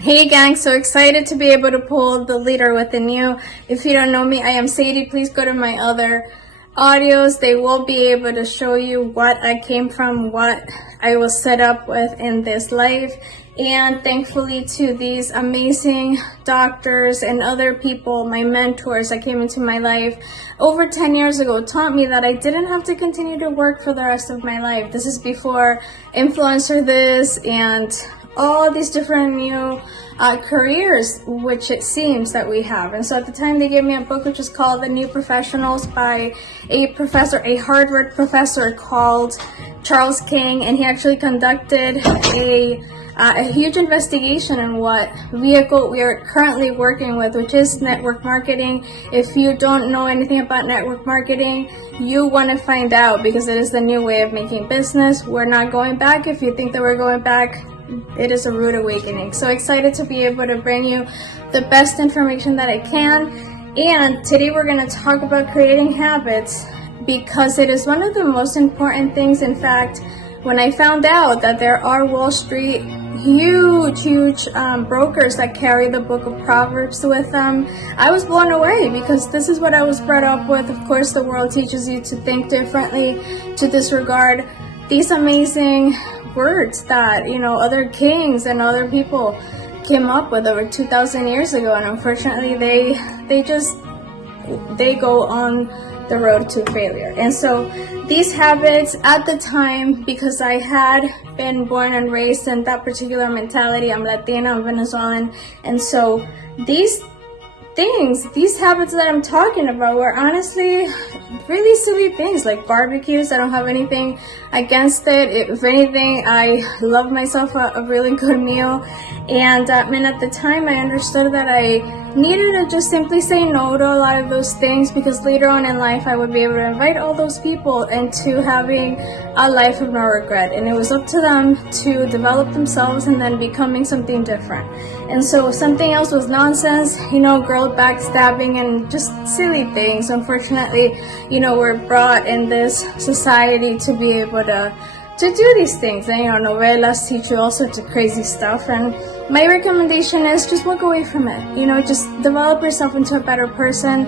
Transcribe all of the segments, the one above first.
Hey gang, so excited to be able to pull the leader within you. If you don't know me, I am Sadie. Please go to my other audios. They will be able to show you what I came from, what I was set up with in this life. And thankfully to these amazing doctors and other people, my mentors that came into my life over 10 years ago, taught me that I didn't have to continue to work for the rest of my life. This is before influencer this and all these different new careers, which it seems that we have. And so at the time they gave me a book which is called The New Professionals by a Harvard professor called Charles King, and he actually conducted a huge investigation in what vehicle we are currently working with, which is network marketing. If you don't know anything about network marketing, you want to find out, because it is the new way of making business. We're not going back. If you think that we're going back, it is a rude awakening. So excited to be able to bring you the best information that I can. And today we're going to talk about creating habits, because it is one of the most important things. In fact, when I found out that there are Wall Street huge brokers that carry the book of Proverbs with them, I was blown away, because this is what I was brought up with. Of course, the world teaches you to think differently, to disregard these amazing words that, other kings and other people came up with over 2,000 years ago, and unfortunately they go on the road to failure. And so these habits at the time, because I had been born and raised in that particular mentality, I'm Latina, I'm Venezuelan, and so these habits that I'm talking about were honestly really silly things, like barbecues. I don't have anything against it. If anything, I love myself a really good meal. And at the time, I understood that I needed to just simply say no to a lot of those things, because later on in life, I would be able to invite all those people into having a life of no regret. And it was up to them to develop themselves and then becoming something different. And so something else was nonsense, girl backstabbing and just silly things. Unfortunately, we're brought in this society to be able to do these things. And, novelas teach you all sorts of crazy stuff. And my recommendation is just walk away from it. Just develop yourself into a better person.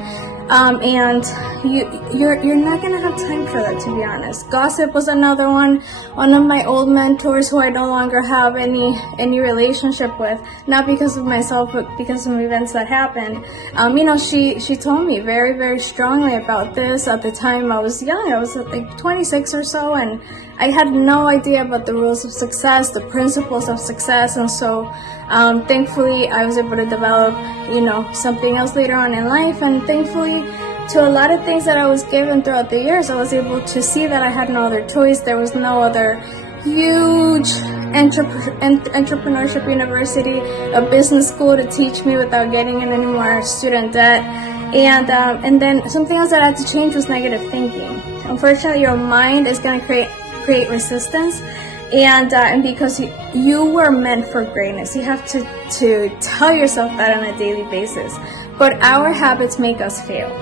And you're not gonna have time for that, to be honest. Gossip was another one of my old mentors who I no longer have any relationship with, not because of myself, but because of events that happened. She told me very, very strongly about this. At the time I was young, I was like 26 or so, and I had no idea about the rules of success, the principles of success. And so thankfully I was able to develop something else later on in life, and thankfully to a lot of things that I was given throughout the years, I was able to see that I had no other choice. There was no other huge entrepreneurship university, a business school to teach me without getting in any more student debt. And then something else that I had to change was negative thinking. Unfortunately, your mind is going to create resistance, and because you were meant for greatness, you have to tell yourself that on a daily basis. But our habits make us fail.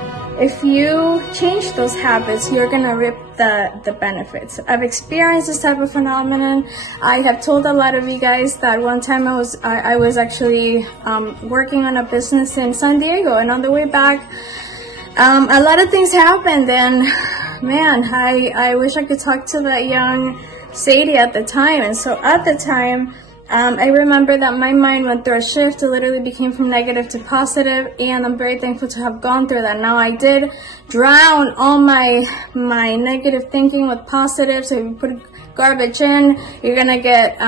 If you change those habits, you're gonna reap the benefits. I've experienced this type of phenomenon. I have told a lot of you guys that one time I was actually working on a business in San Diego, and on the way back, a lot of things happened, and man, I wish I could talk to that young Sadie at the time. And so at the time, I remember that my mind went through a shift. It literally became from negative to positive, and I'm very thankful to have gone through that. Now, I did drown all my negative thinking with positive. So if you put garbage in, you're gonna get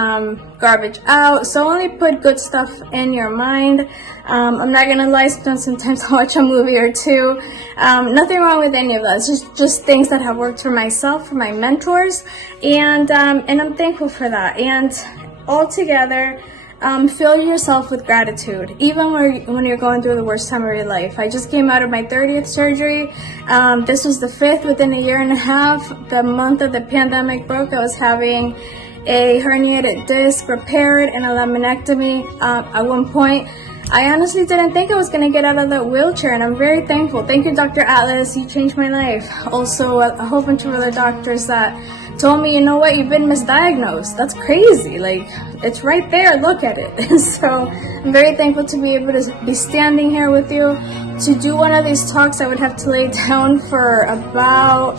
garbage out. So only put good stuff in your mind. I'm not gonna lie, sometimes I watch a movie or two. Nothing wrong with any of that. It's just things that have worked for myself, for my mentors, and I'm thankful for that. And altogether, fill yourself with gratitude, even when you're going through the worst time of your life. I just came out of my 30th surgery. This was the 5th within a year and a half. The month that the pandemic broke, I was having a herniated disc repaired and a laminectomy. At one point, I honestly didn't think I was going to get out of that wheelchair, and I'm very thankful. Thank you, Dr. Atlas. You changed my life. Also, a whole bunch of other doctors that told me, you know what, you've been misdiagnosed. That's crazy. Like, it's right there. Look at it. So I'm very thankful to be able to be standing here with you. To do one of these talks, I would have to lay down for about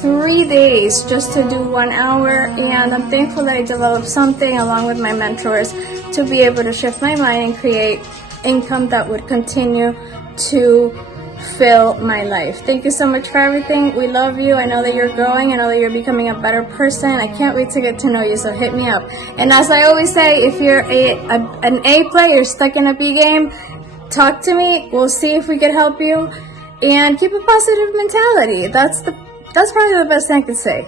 3 days just to do 1 hour, and I'm thankful that I developed something along with my mentors to be able to shift my mind and create income that would continue to fill my life. Thank you so much for everything. We love you. I know that you're growing. I know that you're becoming a better person. I can't wait to get to know you, so hit me up. And as I always say, if you're an A player stuck in a B game, talk to me. We'll see if we can help you. And keep a positive mentality. That's probably the best thing I could say.